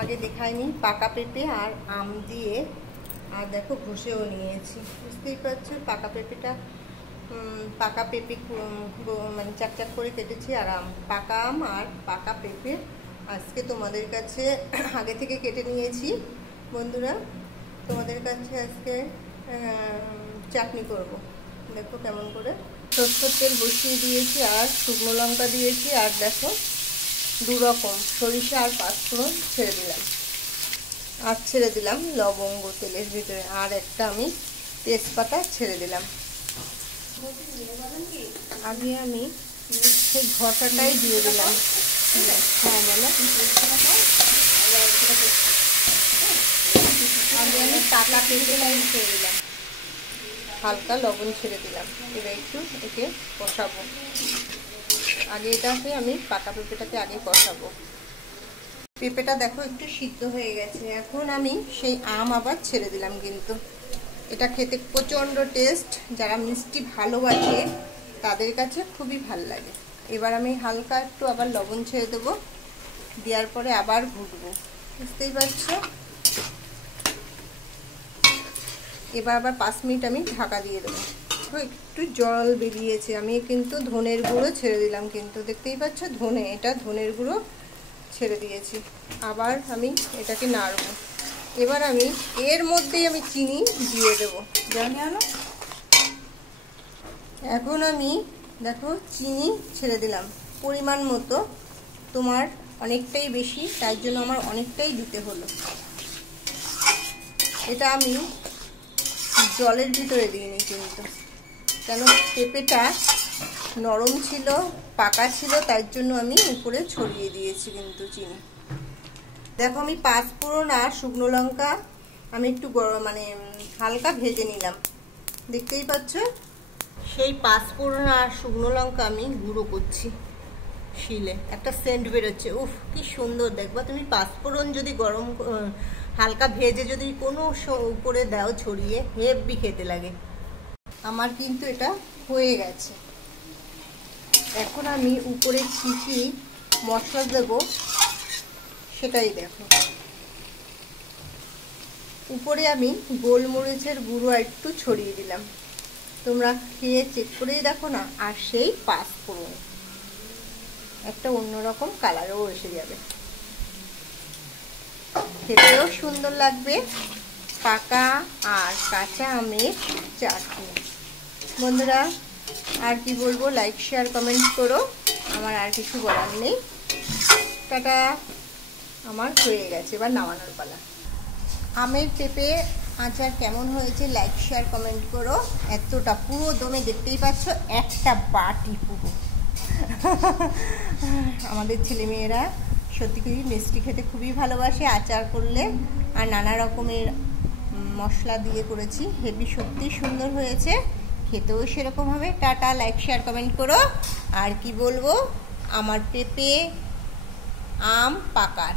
আগে দেখাইনি পাকা পেঁপে আর আম দিয়ে, আর দেখো ঘষেও নিয়েছি, বুঝতেই পারছো। পাকা পেঁপেটা পাকা পেঁপে মানে চাকচাক করে কেটেছি, আর পাকা আম আর পাকা পেঁপে আজকে তোমাদের কাছে আগে থেকে কেটে নিয়েছি বন্ধুরা। তোমাদের কাছে আজকে চাটনি করব। দেখো কেমন করে। সরষের তেল বসিয়ে দিয়েছি আর শুকনো লঙ্কা দিয়েছি, আর দেখো দু রকম সরিষা আর পাঁচফোড়ন ছেড়ে দিলাম, আর ছেড়ে দিলাম লবঙ্গ তেলের ভিতরে, আর একটা আমি তেজপাতা ছেড়ে দিলাম। আগে আমি সেই ঘটাটাই দিয়ে দিলাম। হ্যাঁ বলো। আগে আমি পাকা পেঁপেটাই ছেড়ে দিলাম, হালকা লবণ ছেড়ে দিলাম। এবার একটু একে কষাবো। আগে এটাকে আমি পাকা পেঁপেটাকে আগে কষাবো। পেঁপেটা দেখো একটু সিদ্ধ হয়ে গেছে, এখন আমি সেই আম আবার ছেড়ে দিলাম। কিন্তু এটা খেতে প্রচণ্ড টেস্ট, যারা মিষ্টি ভালোবাসে তাদের কাছে খুবই ভালো লাগে। এবার আমি হালকা একটু আবার লবণ ছেড়ে দেবো, দেওয়ার পরে আবার ঘুটবো, বুঝতেই পারছো। এবার আবার 5 মিনিট আমি ঢাকা দিয়ে দেবো। একটু জল বেরিয়েছে, আমি কিন্তু ধনের গুঁড়ো ছেড়ে দিলাম, কিন্তু দেখতেই পাচ্ছ এটা ধনের গুঁড়ো ছেড়ে দিয়েছি। আবার আমি এটাকে নাড়বো। এবার আমি এর মধ্যেই আমি চিনি দিয়ে দেবো। এখন আমি দেখো চিনি ছেড়ে দিলাম পরিমাণ মতো, তোমার অনেকটাই বেশি, তাই জন্য আমার অনেকটাই দিতে হলো। এটা আমি জলের ভিতরে দিইনি কিন্তু, কেন পেঁপেটা নরম ছিল, পাকা ছিল, তাই জন্য আমি উপরে ছড়িয়ে দিয়েছি কিন্তু চিনি। দেখো আমি পাঁচফোড়ন আর শুকনো লঙ্কা আমি একটু মানে হালকা ভেজে নিলাম, দেখতেই পাচ্ছ। সেই পাঁচফোড়ন আর শুকনো লঙ্কা আমি গুঁড়ো করছি শিলে, একটা সেন্ট বেরোচ্ছে, উফ কি সুন্দর। দেখবা তুমি পাঁচফোড়ন যদি গরম হালকা ভেজে যদি কোনো উপরে দাও ছড়িয়ে, হেভি খেতে লাগে। আমার কিন্তু এটা হয়ে গেছে। এখন আমি উপরে কি কি মশলা দেব সেটাই দেখো। উপরে আমি গোলমরিচের গুঁড়ো একটু ছড়িয়ে দিলাম, তোমরা খেয়ে চেক করেই দেখো না। আর সেই পাঁচফোড়ন একটা অন্যরকম কালারও এসে যাবে, খেতেও সুন্দর লাগবে। পাকা আর কাঁচা আমের চাটনি। বন্ধুরা আর কি বলবো, লাইক শেয়ার কমেন্ট করো, আমার আর কিছু বলার নেই। টাটা। আমার হয়ে গেছে, এবার নামানোর পালা। আমের পেঁপে আচার কেমন হয়েছে লাইক শেয়ার কমেন্ট করো। এতটা পুরো দমে দেখতেই পাচ্ছ, একটা বাটি পুরো। আমাদের ছেলেমেয়েরা সত্যি করে মিষ্টি খেতে খুবই ভালোবাসে, আচার করলে আর নানা রকমের মশলা দিয়ে করেছি, হেভি সত্যি সুন্দর হয়েছে, খেতেও সেরকম হবে। টাটা, লাইক শেয়ার কমেন্ট করো। আর কি বলবো, আমার পেঁপে আম পাকার